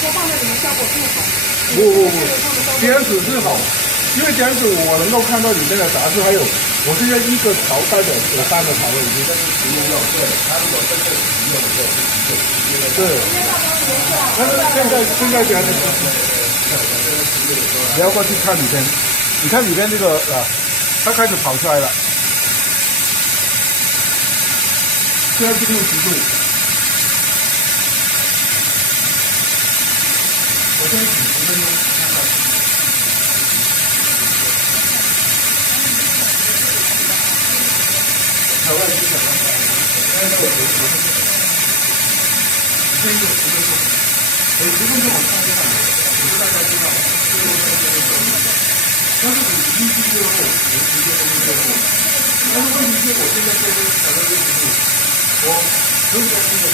说放在里面效果更好。不，这样子是好，因为这样子我能够看到里面的杂质，还有我现在一个槽带着有3个槽了已经。这是食用用，对，它如果真正食用的就对。但是现在这样子，你要过去看里边，你看里边这个它开始跑出来了，现在是60度。我现在煮10分钟，看看。海外是什么？现在有10分钟。先有10分钟，有10分钟我看一下，我不大概知道，但是你一进热后，我直接都是热后。但是问题是我现在做这个调料60度，我很多这个